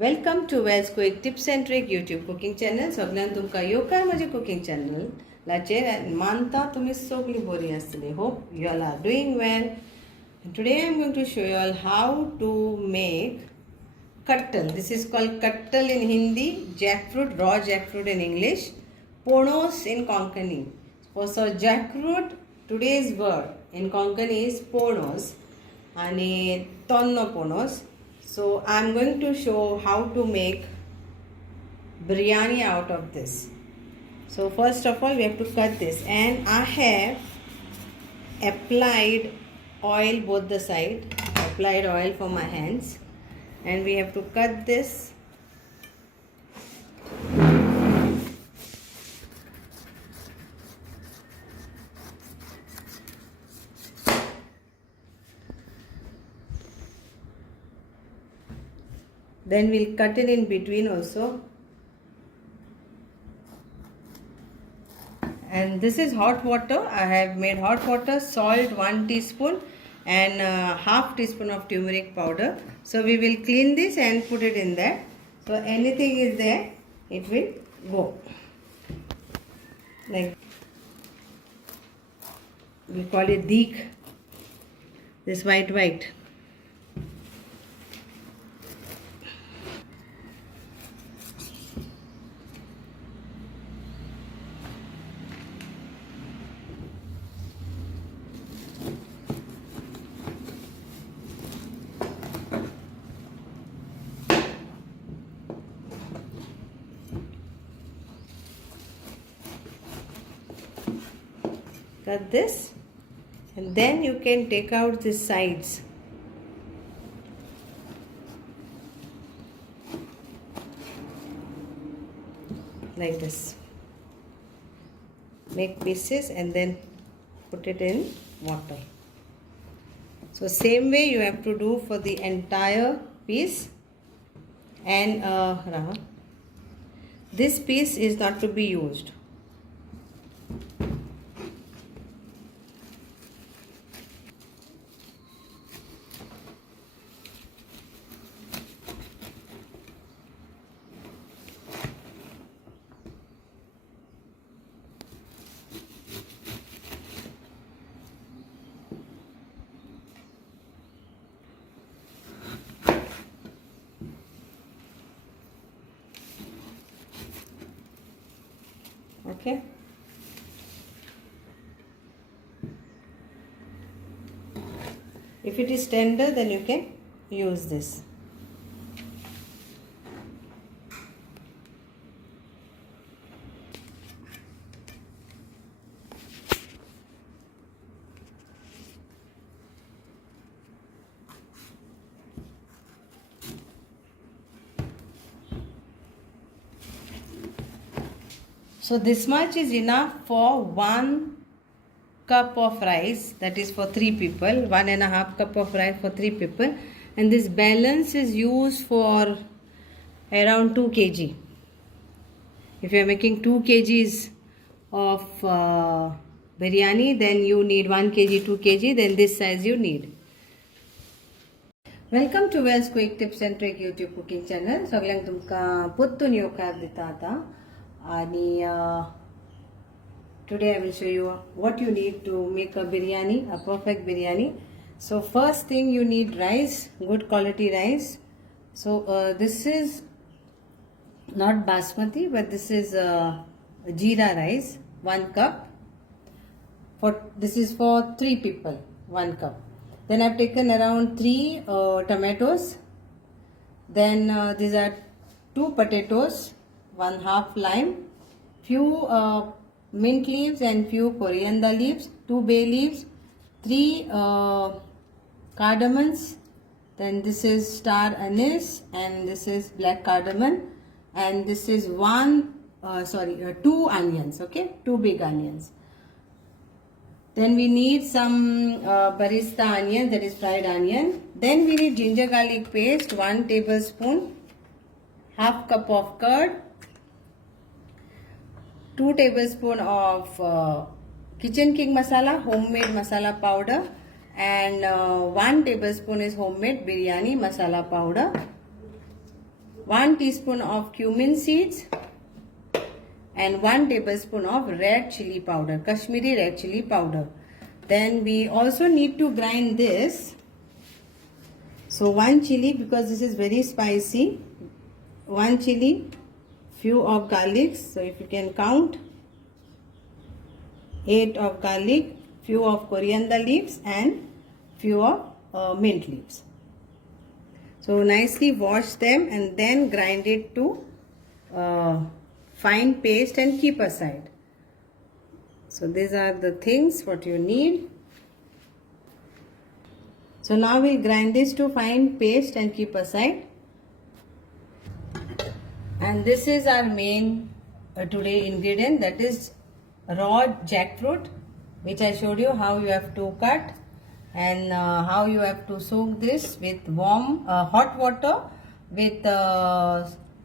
Welcome to Veg Quick Tips and Trick YouTube cooking channel. सगळ्यांना तुमका येवकार माझे cooking channel लाचेर मानता तुम्ही सगळी बरी आसतली. Hope you all are doing well. And today I am going to show you all how to make kattal. This is called kattal in Hindi, jackfruit, raw jackfruit in English, ponos in Konkani. So jackfruit, today's word in Konkani is ponos and tonno ponos. So I'm going to show how to make biryani out of this. So first of all we have to cut this, and I have applied oil both the side, applied oil for my hands, and we have to cut this. Then we'll cut it in between also. And this is hot water. I have made hot water, salt 1 teaspoon and half teaspoon of turmeric powder. So we will clean this and put it in there. So anything is there, it will go. Like we call it deek. This white. Cut this, and then you can take out the sides. Like this. Make pieces and then put it in water. So same way you have to do for the entire piece. And this piece is not to be used. Okay. If it is tender, then you can use this. So this much is enough for 1 cup of rice, that is for 3 people, 1.5 cup of rice for 3 people, and this balance is used for around 2 kg. If you are making 2 kgs of biryani, then you need 1 kg, 2 kg, then this size you need. Welcome to Veg Quick Tips and Trick YouTube cooking channel. सगळ्यांक तुमका पोत्तून येवकार दिता आता. And today I will show you what you need to make a biryani, a perfect biryani. So first thing, you need rice, good quality rice. So this is not basmati, but this is jeera rice, 1 cup. This is for 3 people, 1 cup. Then I've taken around 3 tomatoes. Then these are 2 potatoes, 1/2 lime, few mint leaves and few coriander leaves, 2 bay leaves, 3 cardamoms. Then this is star anise, and this is black cardamom, and this is 2 onions. Okay, 2 big onions. Then we need some barista onion, that is fried onion. Then we need ginger garlic paste, 1 tablespoon, half cup of curd, 2 tablespoons of kitchen king masala, homemade masala powder, and 1 tablespoon is homemade biryani masala powder. 1 teaspoon of cumin seeds, and 1 tablespoon of red chili powder, Kashmiri red chili powder. Then we also need to grind this. So 1 chili, because this is very spicy, 1 chili, few of garlics. So if you can count, 8 of garlic, few of coriander leaves, and few of mint leaves. So nicely wash them and then grind it to fine paste and keep aside. So these are the things what you need. So now we'll grind this to fine paste and keep aside. And this is our main today ingredient, that is raw jackfruit, which I showed you how you have to cut and how you have to soak this with warm hot water with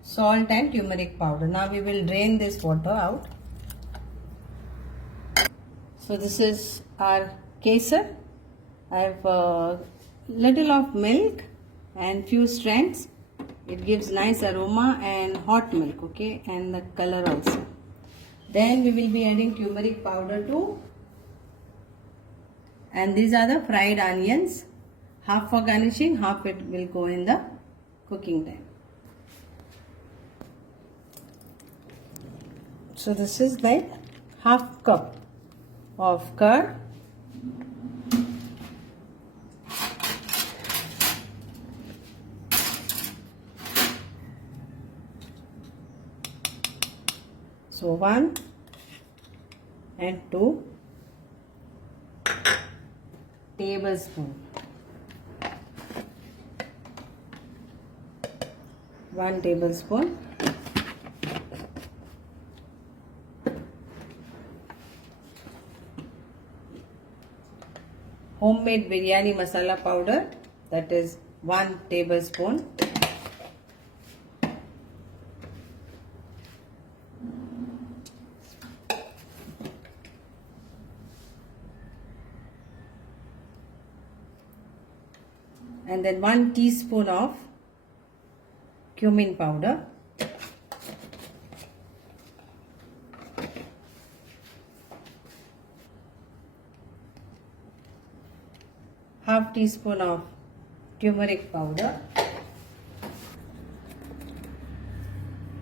salt and turmeric powder. Now we will drain this water out. So this is our kesar. I have little of milk and few strands. It gives nice aroma and hot milk, okay, and the color also. Then we will be adding turmeric powder too. And these are the fried onions. Half for garnishing, half it will go in the cooking time. So this is like half cup of curd. So 1 and 2 tablespoon. 1 tablespoon. Homemade biryani masala powder, that is 1 tablespoon. And then 1 teaspoon of cumin powder. Half teaspoon of turmeric powder.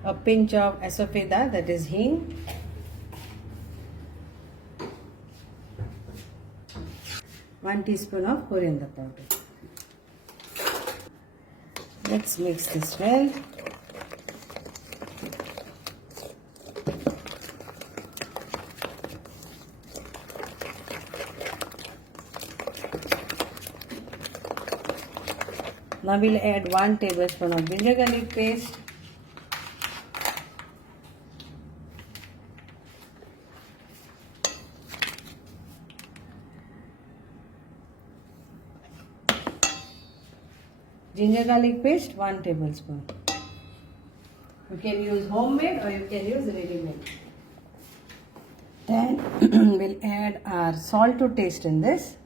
A pinch of asafeda, that is hing. One teaspoon of coriander powder. Let's mix this well. Now we'll add 1 tablespoon of ginger garlic paste. Ginger garlic paste 1 tablespoon. You can use homemade or you can use ready-made. Then we'll add our salt to taste in this.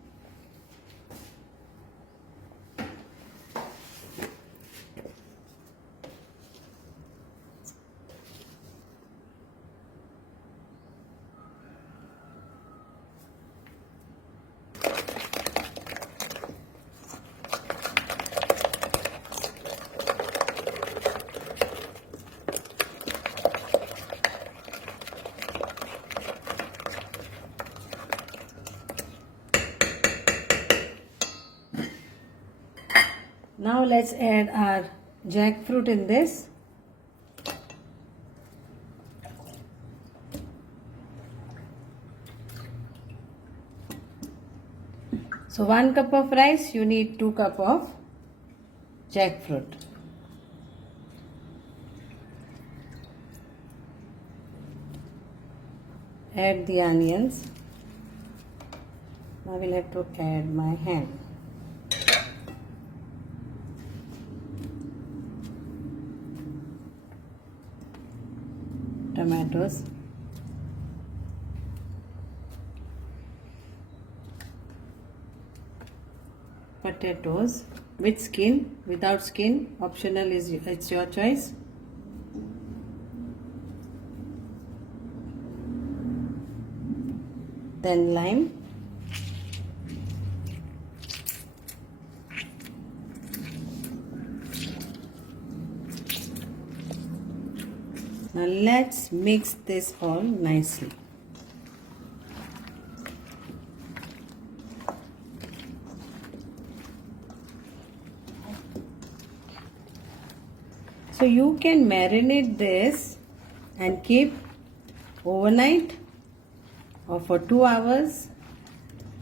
Now let's add our jackfruit in this. So 1 cup of rice, you need 2 cup of jackfruit. Add the onions. Now we'll have to add my hand. Tomatoes, potatoes, with skin, without skin, optional, is it's your choice. Then lime. Now let's mix this all nicely. So you can marinate this and keep overnight or for 2 hours,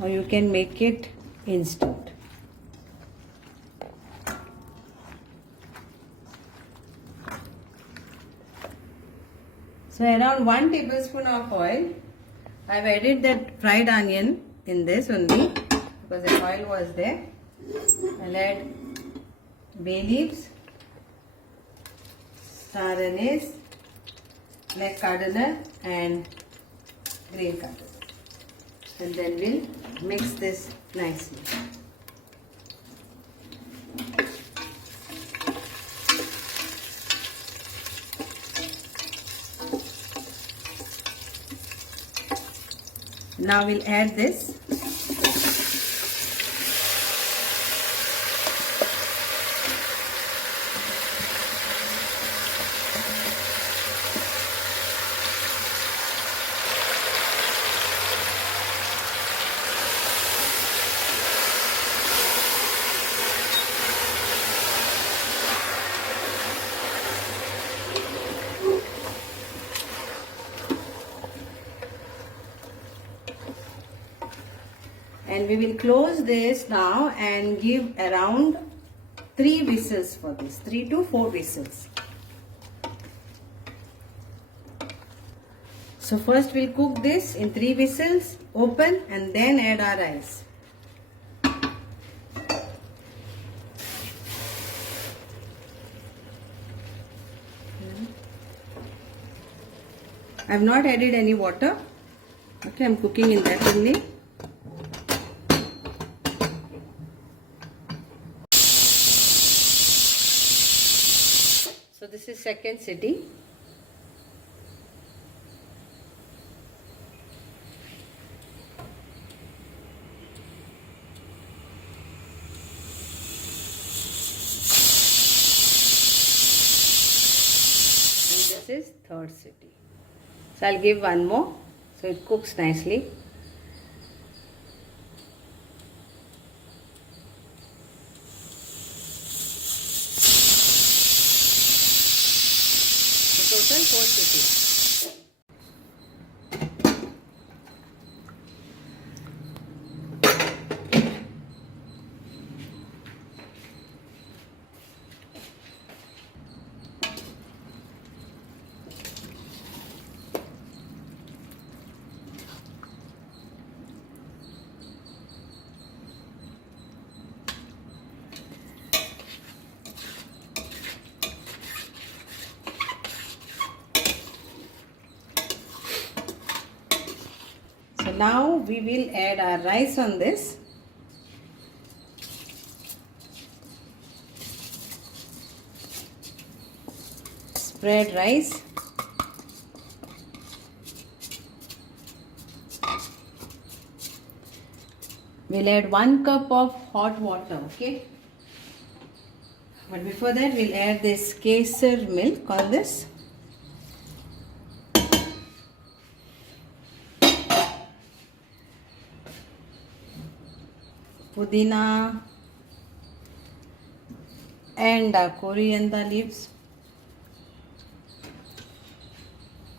or you can make it instant. So around 1 tablespoon of oil. I've added that fried onion in this only because the oil was there. I'll add bay leaves, star anise, black cardamom and green cardamom. And then we'll mix this nicely. Now we'll add this. And we will close this now and give around 3 whistles for this, 3 to 4 whistles. So first we'll cook this in 3 whistles, open, and then add our rice. I have not added any water. Okay, I'm cooking in that only. So this is second sitting. And this is third sitting. So I'll give one more so it cooks nicely. Total 4 cities. So now we will add our rice on this. Spread rice. We'll add 1 cup of hot water, okay? But before that we'll add this kesar milk on this. Pudina and coriander leaves.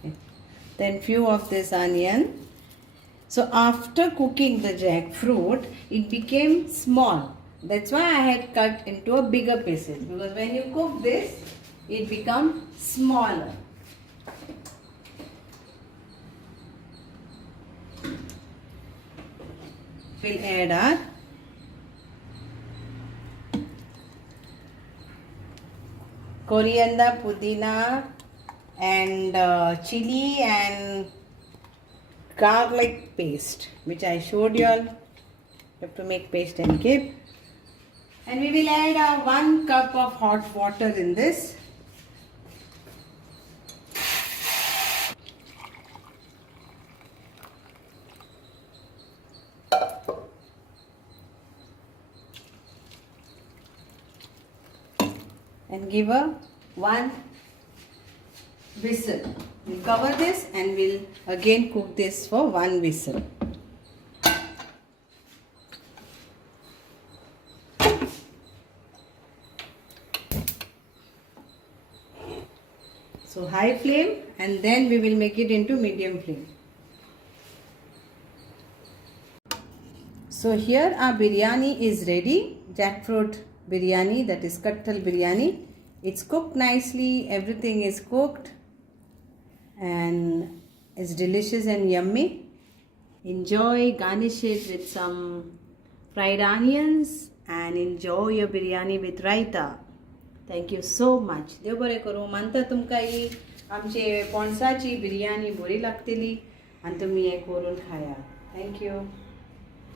Okay. Then few of this onion. So after cooking the jackfruit, it became small. That's why I had cut into a bigger pieces, because when you cook this, it becomes smaller. We'll add our coriander, pudina and chili and garlic paste, which I showed you all. You have to make paste and keep. And we will add 1 cup of hot water in this. And give a 1 whistle. We'll cover this and we'll again cook this for 1 whistle. So high flame, and then we will make it into medium flame. So here our biryani is ready. Jackfruit biryani, that is KathalBiryani. It's cooked nicely, everything is cooked and it's delicious and yummy. Enjoy, garnish it with some fried onions and enjoy your biryani with raita. Thank you so much. देव बरें करूं. मानता तुमकां ही आमचे पणसाची बिरयानी बरी लागतली आनी तुमी हे करून खाया. Thank you.